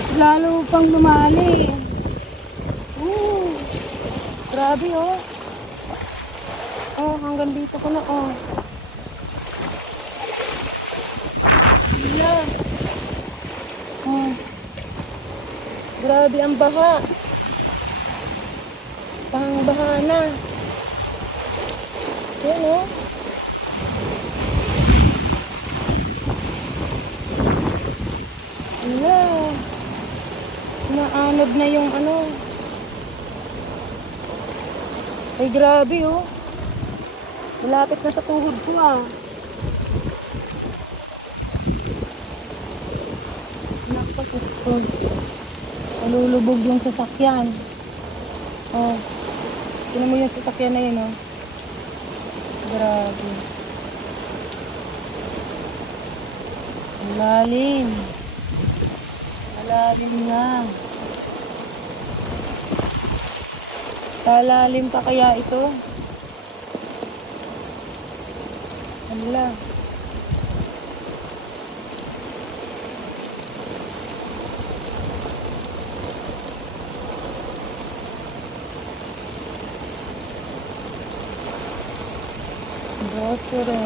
Mas lalo pang lumali. Grabe oh. Oh, hanggang dito ko na oh. Yeah. Oh. Grabe ang baha. Bahang-baha na. Yan oh. Wala. Naanod na yung ano. Ay grabe oh. Malapit na sa tuhod ko ah. Nakapos ko. Nalulubog yung sasakyan. Oh. Tingnan mo yung sasakyan na yun oh. Grabe. Malalim. Malalim na. Kalalim pa kaya ito? Wala. Grocery.